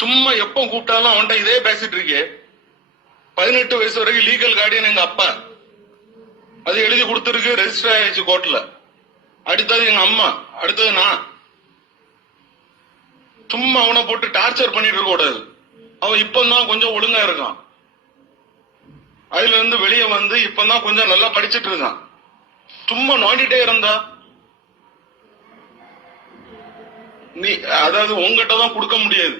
சும்மா எப்ப கூப்பிட்டாலும் அவன்கிட்ட இதே பேசிட்டு இருக்கே. 18 வயசு வரைக்கும் லீகல் கார்டியன் எங்க அப்பா, அது எழுதி கொடுத்துருக்கு, ரெஜிஸ்டர் ஆயிடுச்சு கோர்ட்ல. அடுத்தது எங்க அம்மா, அடுத்தது நான். சும்மா அவனை போட்டு டார்ச்சர் பண்ணிட்டு இருக்க கூடாது. அவன் இப்பதான் கொஞ்சம் ஒழுங்கா இருக்கான். அதுல இருந்து வெளியே வந்து இப்பதான் கொஞ்சம் நல்லா படிச்சுட்டு இருக்கான். சும்மா நோண்டிட்டே இருந்தா நீ, அதாவது உங்ககிட்ட தான் கொடுக்க முடியாது.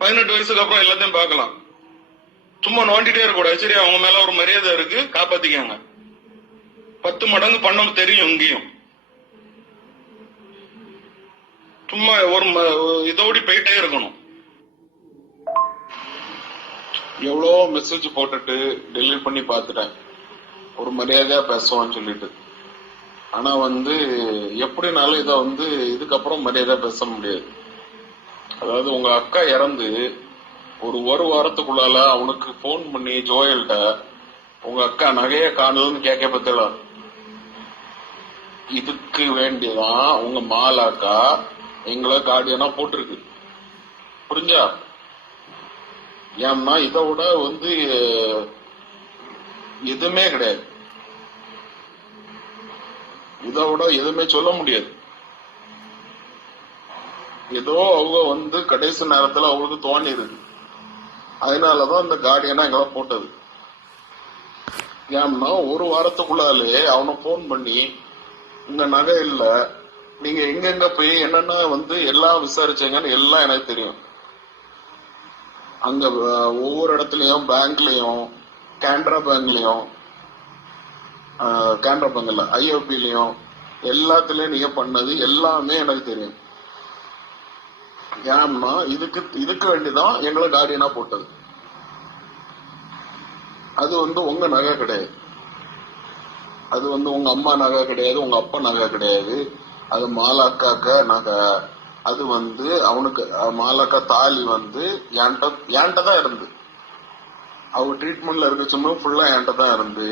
18 வயசுக்கு அப்புறம் எல்லாத்தையும் பார்க்கலாம். சும்மா நோண்டிட்டே இருக்க கூடாது. சரி, அவங்க மேல ஒரு மரியாதை இருக்கு, காப்பாத்திக்காங்க. 10 மடங்கு பண்ண தெரியும் இங்கேயும். சும்மா ஒரு இதோடி போயிட்டே இருக்கணும். எவ்வளோ மெசேஜ் போட்டுட்டு டெலிட் பண்ணி பார்த்துட்டேன், ஒரு மரியாதையா பேசுவான்னு சொல்லிட்டு. ஆனா எப்படினாலும் இதை இதுக்கப்புறம் மரியாதையா பேச முடியாது. அதாவது உங்க அக்கா இறந்து ஒரு வாரத்துக்குள்ளால அவனுக்கு போன் பண்ணி ஜோயல்கிட்ட உங்க அக்கா நகைய காணுதுன்னு கேட்க பத்தல. இதுக்கு வேண்டிதான் உங்க மாலாக்கா எங்களை கார்டியனா போட்டிருக்கு. புரிஞ்சா? ஏன்னா இதை விட எதுவுமே கிடையாது. இதை விட எதுவுமே சொல்ல முடியாது. ஏதோ அவங்க கடைசி நேரத்துல அவங்களுக்கு தோணி இருக்கு, அதனாலதான் இந்த கார்டியனா எங்களை போட்டது. ஏன்னா ஒரு வாரத்துக்குள்ளாலே அவனை போன் பண்ணி உங்க நகை இல்ல, நீங்க எங்கெங்க போய் என்னன்னா எல்லாம் விசாரிச்சீங்கன்னு எல்லாம் எனக்கு தெரியும். அங்க ஒவ்வொரு இடத்துலயும், பேங்க்லயும், கேனரா பேங்க்லயும், கேனரா பேங்க்ல ஐஓபிலயும் எல்லாத்துலயும் நீங்க பண்ணது எல்லாமே எனக்கு தெரியும். ஏன்னா இதுக்கு வேண்டிதான் எங்களை கார்டியனா போட்டது. அது உங்க நகை கிடையாது, அது உங்க அம்மா நகை கிடையாது, உங்க அப்பா நகை கிடையாது. அது மாலாக்காக்க நகை. அது அவனுக்கு மாலாக்கா தாலி என்கிட்ட தான் இருந்து, அவ ட்ரீட்மெண்ட்ல இருக்க சும்மா ஃபுல்லா என்கிட்ட தான் இருந்து,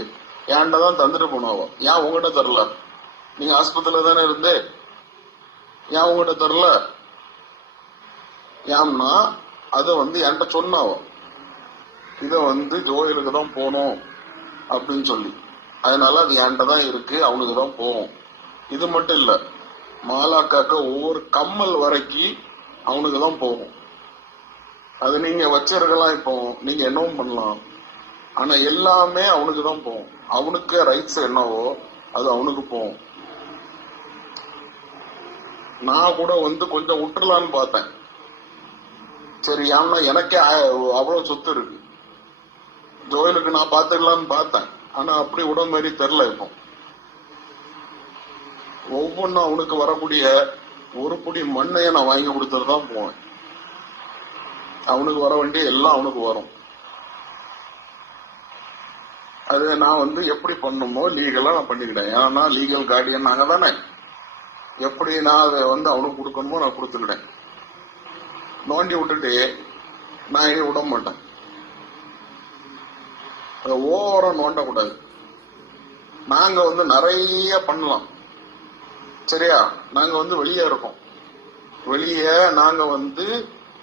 என்கிட்ட தான் தந்துட்டு போனாவோ. ஏன் உங்ககிட்ட தரல? நீங்க ஆஸ்பத்திரியில தானே இருந்து, ஏன் உங்ககிட்ட தரல? ஏன்னா அத என்கிட்ட சொன்னாவோ, இத ஜோயலுக்கு தான் போகணும் அப்படின்னு சொல்லி. அதனால அது என்கிட்ட தான் இருக்கு, அவனுக்கு தான் போகும். இது மட்டும் இல்ல, மாலாக்காக்க ஒவ்வொரு கம்மல் வரைக்கும் அவனுக்கு தான் போகும். அது நீங்க வச்சிருக்கலாம், இப்போ நீங்க என்னவும் பண்ணலாம், ஆனா எல்லாமே அவனுக்கு தான் போகும். அவனுக்கு ரைட்ஸ் என்னவோ அது அவனுக்கு போகும். நான் கூட கொஞ்சம் விட்டுறலான்னு பார்த்தேன். சரி, ஏன்னா எனக்கே அவ்வளவு சொத்து இருக்கு, ஜோயலுக்கு நான் பாத்துக்கலான்னு பார்த்தேன். ஆனா அப்படி விட மாதிரி தெரியல. இப்போ ஒவ்வொன்றும் அவனுக்கு வரக்கூடிய ஒரு புடி மண்ணைய நான் வாங்கி கொடுத்துட்டு தான் போவேன். அவனுக்கு வர வேண்டிய எல்லாம் அவனுக்கு வரும். அது நான் எப்படி பண்ணுமோ லீகலா நான் பண்ணிக்கிட்டேன். ஏன்னா லீகல் கார்டியன் நாங்க தானே. எப்படி நான் அதை அவனுக்கு கொடுக்கணுமோ நான் கொடுத்துக்கிட்டேன். நோண்டி விட்டுட்டு நான் இனி விட மாட்டேன். அதை ஓவரா நோண்டக்கூடாது. நாங்க நிறைய பண்ணலாம், சரியா? நாங்க வெளியே இருக்கோம். வெளியே நாங்க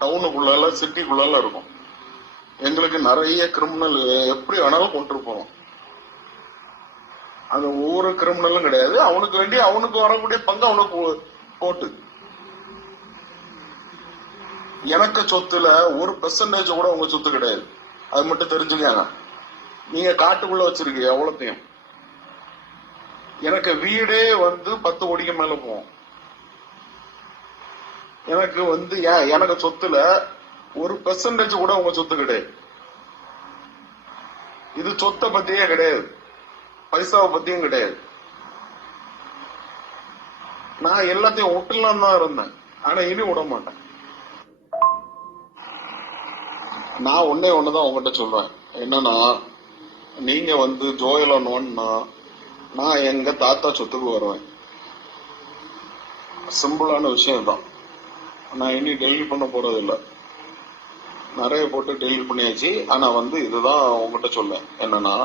டவுனுக்குள்ளால, சிட்டிக்குள்ளால இருக்கோம். எங்களுக்கு நிறைய கிரிமினல் எப்படி வேணாலும் கொண்டு போறோம். அந்த ஒவ்வொரு கிரிமினலும் கிடையாது, அவனுக்கு வேண்டிய அவனுக்கு வரக்கூடிய பங்கு அவனுக்கு போட்டு. எனக்கு சொத்துல 1% கூட உங்க சொத்து கிடையாது, அது மட்டும் தெரிஞ்சுக்காங்க. நீங்க காட்டுக்குள்ள வச்சிருக்கீங்க எவ்வளத்தையும். எனக்கு வீடே 10 கோடிக்கு மேல போகும். எனக்கு எனக்கு சொத்துல 1% கூட உங்க சொத்து கிடையாது. இது சொத்தை பத்தியே கிடையாது, பைசாவை பத்தியும் கிடையாது. நான் எல்லாத்தையும் விட்டுலாம் தான் இருந்தேன், ஆனா இனி விட மாட்டேன். நான் ஒண்ணுதான் உங்ககிட்ட சொல்றேன், என்னன்னா நீங்க ஜோயல நோன்னா நான் எங்க தாத்தா சொத்துக்கு வருவேன். சிம்பிளான விஷயம் தான். நான் இனி டெலிட் பண்ண போறது இல்ல, நிறைய போட்டு டெலிட் பண்ணியாச்சு. ஆனா இதுதான் உங்ககிட்ட சொல்ல, என்னன்னா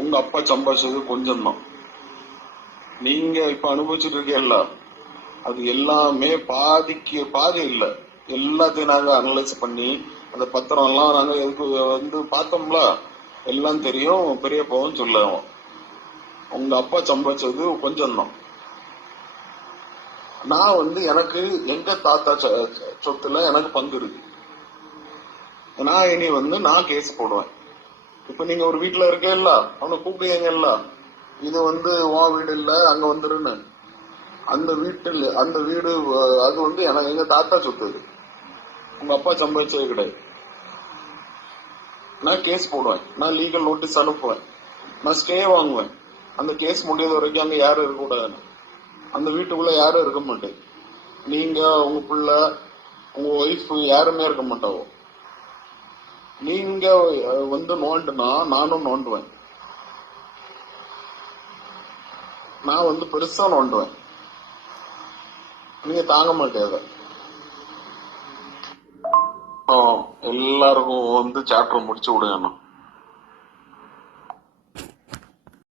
உங்க அப்பா சம்பாதிச்சது கொஞ்சம் தான். நீங்க இப்ப அனுபவிச்சுட்டு இருக்கீங்கல்ல, அது எல்லாமே பாதிக்கு பாதி இல்ல, எல்லாத்தையும் நாங்க அனலைஸ் பண்ணி அந்த பத்திரம் எல்லாம் நாங்க எதுக்கு வந்து பார்த்தோம்ல, எல்லாம் தெரியும். பெரியப்பாவும் சொல்லுவோம், உங்க அப்பா சம்பாதிச்சது கொஞ்சம் தான். நான் வந்து எனக்கு எங்க தாத்தா சொத்துல எனக்கு பங்கு இருக்கு. நான் இனி வந்து நான் கேஸ் போடுவேன். இப்ப நீங்க ஒரு வீட்டுல இருக்கேல்ல, அவனை கூப்பிடுங்கல்ல, இது வந்து உன் வீடு இல்ல அங்க வந்துருன்னு. அந்த வீடு அது வந்து எனக்கு எங்க தாத்தா சொத்து. உங்க அப்பா சம்பாதிச்சது கிடையாது. நான் கேஸ் போடுவேன், நான் லீகல் நோட்டீஸ் அனுப்புவேன், நான் ஸ்டே வாங்குவேன். அந்த கேஸ் முடியாத வரைக்கும் அங்க யாரும் இருக்கக்கூடாதுன்னு. அந்த வீட்டுக்குள்ள யாரும் இருக்க மாட்டேன். நீங்க, உங்க பிள்ளை, உங்க ஒய்ஃப் யாருமே இருக்க மாட்டாவோ. நீங்க வந்து நோண்டுனா நானும் நோண்டுவேன். நான் வந்து பெருசா நோண்டுவேன், நீங்க தாங்க மாட்டேத. எல்லாருக்கும் வந்து சாப்டர் முடிச்சு விடுங்க.